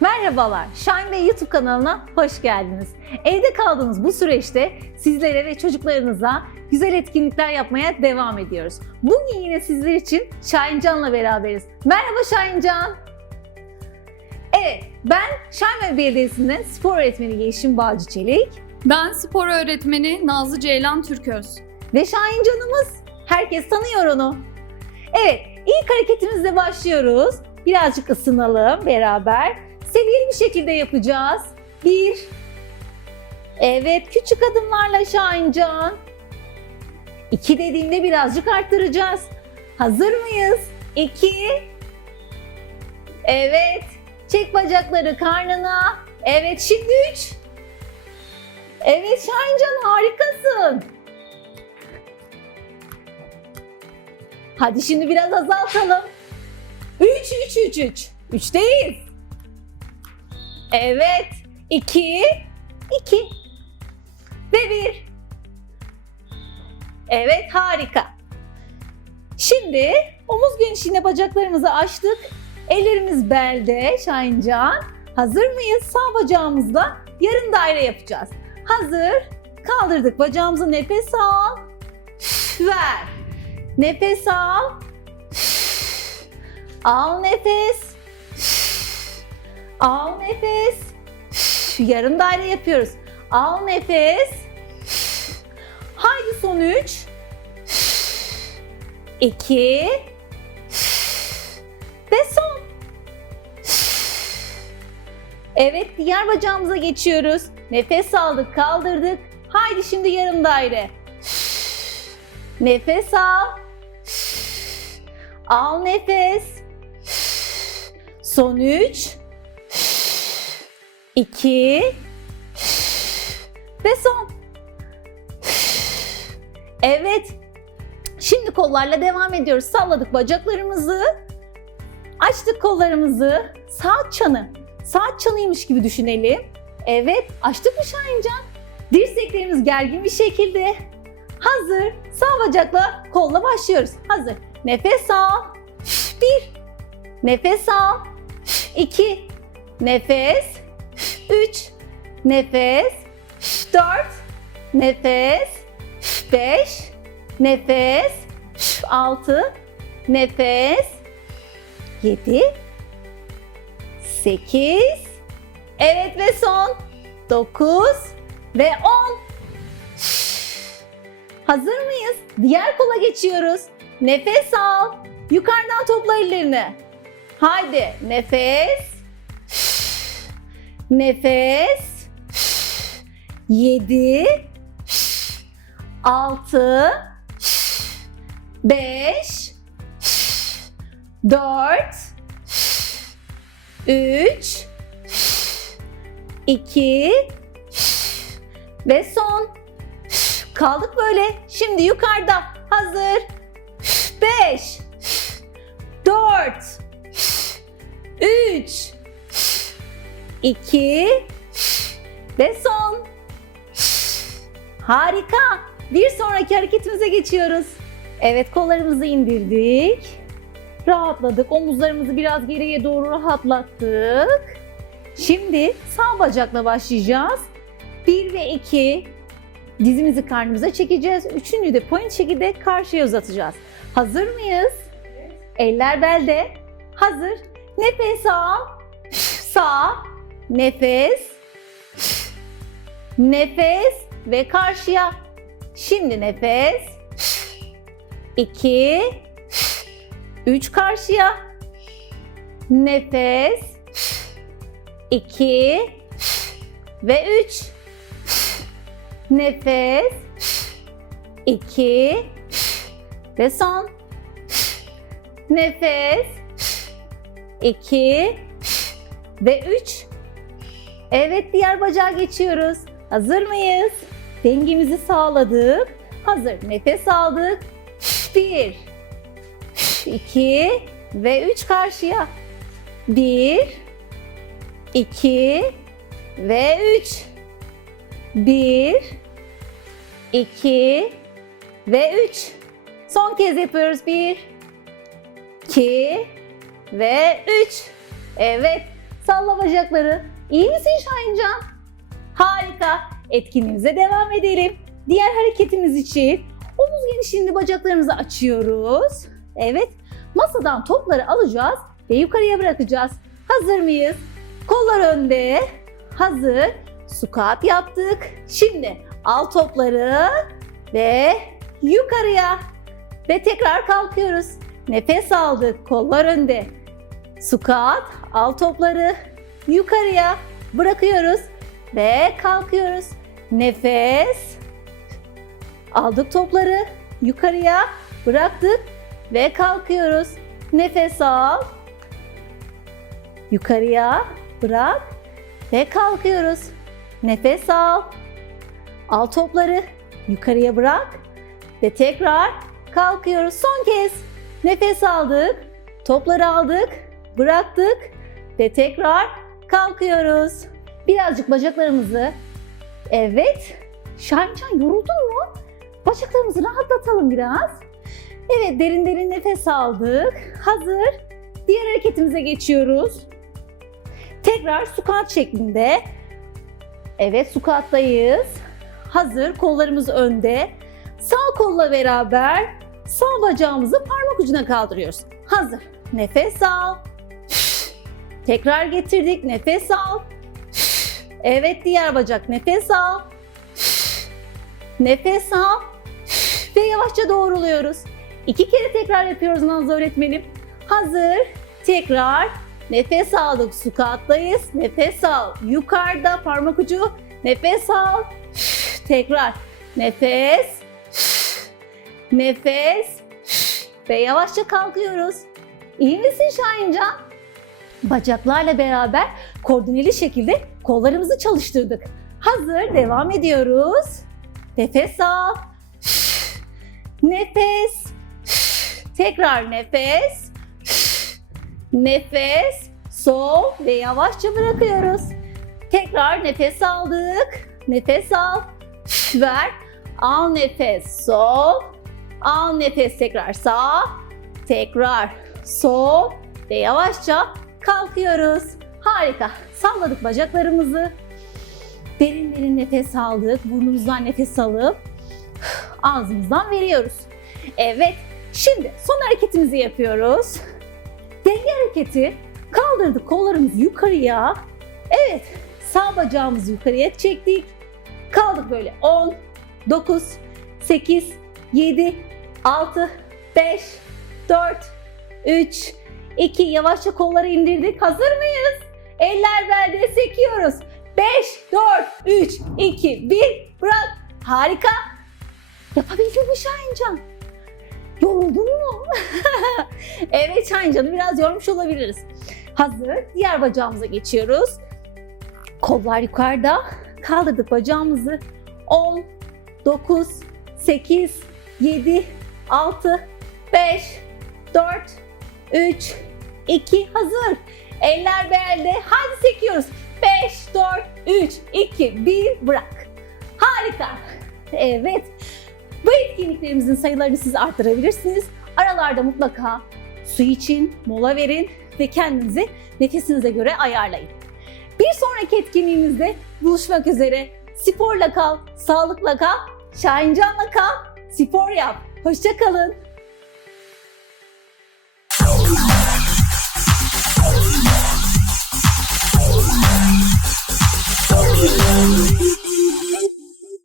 Merhabalar, Shine Bey YouTube kanalına hoş geldiniz. Evde kaldığınız bu süreçte sizlere ve çocuklarınıza güzel etkinlikler yapmaya devam ediyoruz. Bugün yine sizler için Şahin Can'la beraberiz. Merhaba Şahin Can. Evet, ben Şahin Belediyesi'nden spor öğretmeni Yeşim Bağcı Çelik Ben spor öğretmeni Nazlı Ceylan Türköz. ve Şahin Can'ımız. Herkes tanıyor onu. Evet, ilk hareketimizle başlıyoruz. Birazcık ısınalım beraber. Seviyeli bir şekilde yapacağız. Bir. Evet, küçük adımlarla Şahincan. İki dediğimde birazcık arttıracağız. Hazır mıyız? İki. Evet. Çek bacakları karnına. Evet, şimdi üç. Evet Şahincan harikasın. Hadi şimdi biraz azaltalım. 3 3 3 3. 3'teyiz. Evet. 2 2 ve 1. Evet harika. Şimdi omuz genişliğine bacaklarımızı açtık. Ellerimiz belde Şahincan. Hazır mıyız? Sağ bacağımızla yarım daire yapacağız. Hazır. Kaldırdık bacağımızı nefes al. Ver. Nefes al. Al nefes. Al nefes. Yarım daire yapıyoruz. Al nefes. Haydi son üç. İki. Ve son. Evet diğer bacağımıza geçiyoruz. Nefes aldık kaldırdık. Haydi şimdi yarım daire. Nefes al. Al nefes. Son üç. iki Ve son. Evet. Şimdi kollarla devam ediyoruz. Salladık bacaklarımızı. Açtık kollarımızı. Saat çanı. Saat çanıymış gibi düşünelim. Evet. Açtık mı Şahincan? Dirseklerimiz gergin bir şekilde. Hazır. Sağ bacakla kolla başlıyoruz. Hazır. Nefes al. Bir. Nefes al. İki. Nefes. Üç. Nefes. Dört. Nefes. Beş. Nefes. Altı. Nefes. Yedi. Sekiz. Evet ve son. Dokuz. Ve on. Hazır mıyız? Diğer kola geçiyoruz. Nefes al. Yukarıdan topla ellerini. Haydi nefes. Nefes. 7 6 5 4 3 2 ve son Kaldık böyle. Şimdi yukarıda. Hazır. 5 4 3 2 ve son. Harika. Bir sonraki hareketimize geçiyoruz. Evet kollarımızı indirdik. Rahatladık. Omuzlarımızı biraz geriye doğru rahatlattık. Şimdi sağ bacakla başlayacağız. 1 ve 2 dizimizi karnımıza çekeceğiz. Üçüncü de point şekilde karşıya uzatacağız. Hazır mıyız? Eller belde. Hazır. Nefes al. Sağ. Nefes. Nefes ve karşıya. Şimdi nefes. 2 3 karşıya. Nefes. 2 ve 3. Nefes. 2 ve son. Nefes. 2 ve 3. Evet diğer bacağa geçiyoruz. Hazır mıyız? Dengemizi sağladık. Hazır. Nefes aldık. 1 2 ve 3 karşıya. 1 2 ve 3 1 2 ve 3 Son kez yapıyoruz. 1 2 ve 3. Evet. Salla bacakları. İyi misin Şahincan? Harika. Etkinliğimize devam edelim. Diğer hareketimiz için omuz genişliğinde bacaklarımızı açıyoruz. Evet. Masadan topları alacağız ve yukarıya bırakacağız. Hazır mıyız? Kollar önde. Hazır. Squat yaptık. Şimdi al topları ve yukarıya. Ve tekrar kalkıyoruz. Nefes aldık. Kollar önde. Squat. Al topları yukarıya bırakıyoruz ve kalkıyoruz. Nefes. Aldık topları yukarıya bıraktık ve kalkıyoruz. Nefes al. Yukarıya bırak ve kalkıyoruz. Nefes al. Al topları yukarıya bırak ve tekrar kalkıyoruz. Son kez nefes aldık. Topları aldık, bıraktık ve tekrar kalkıyoruz. Birazcık bacaklarımızı Evet. Şahincan yoruldun mu? Bacaklarımızı rahatlatalım biraz. Evet derin derin nefes aldık. Hazır. Diğer hareketimize geçiyoruz. Tekrar squat şeklinde. Evet squat'tayız. Hazır. Kollarımız önde. Sağ kolla beraber sağ bacağımızı parmak ucuna kaldırıyoruz. Hazır. Nefes al. Tekrar getirdik. Nefes al. Evet diğer bacak. Nefes al. Nefes al. Ve yavaşça doğruluyoruz. İki kere tekrar yapıyoruz Nazlı öğretmenim. Hazır. Tekrar. Nefes aldık. Squat'tayız. Nefes al. Yukarıda parmak ucu. Nefes al. Tekrar. Nefes. Nefes. Ve yavaşça kalkıyoruz. İyi misin Şahincan? Bacaklarla beraber koordineli şekilde kollarımızı çalıştırdık. Hazır, devam ediyoruz. Nefes al. Nefes. Tekrar nefes. Nefes. Sol ve yavaşça bırakıyoruz. Tekrar nefes aldık. Nefes al. Ver. Al nefes. Sol. Al nefes tekrar sağ. Tekrar sol ve yavaşça kalkıyoruz. Harika. Salladık bacaklarımızı. Derin derin nefes aldık. Burnumuzdan nefes alıp ağzımızdan veriyoruz. Evet. Şimdi son hareketimizi yapıyoruz. Denge hareketi. Kaldırdık kollarımızı yukarıya. Evet. Sağ bacağımızı yukarıya çektik. Kaldık böyle 10, 9, 8, 7, 6, 5, 4, 3, 2. Yavaşça kolları indirdik. Hazır mıyız? Eller belde sekiyoruz. 5, 4, 3, 2, 1. Bırak. Harika. Yapabildin mi Şahincan? Yoruldun mu? evet Şahincan'ı biraz yormuş olabiliriz. Hazır. Diğer bacağımıza geçiyoruz. Kollar yukarıda. Kaldırdık bacağımızı. 10, 9, 8, 7, 6, 5, 4, 3, 2, hazır. Eller belde. Hadi sekiyoruz. 5, 4, 3, 2, 1, bırak. Harika. Evet. Bu etkinliklerimizin sayılarını siz arttırabilirsiniz. Aralarda mutlaka su için, mola verin ve kendinizi nefesinize göre ayarlayın. Sonraki etkinliğimizde buluşmak üzere. Sporla kal, sağlıkla kal, Şahincan'la kal, spor yap. Hoşçakalın.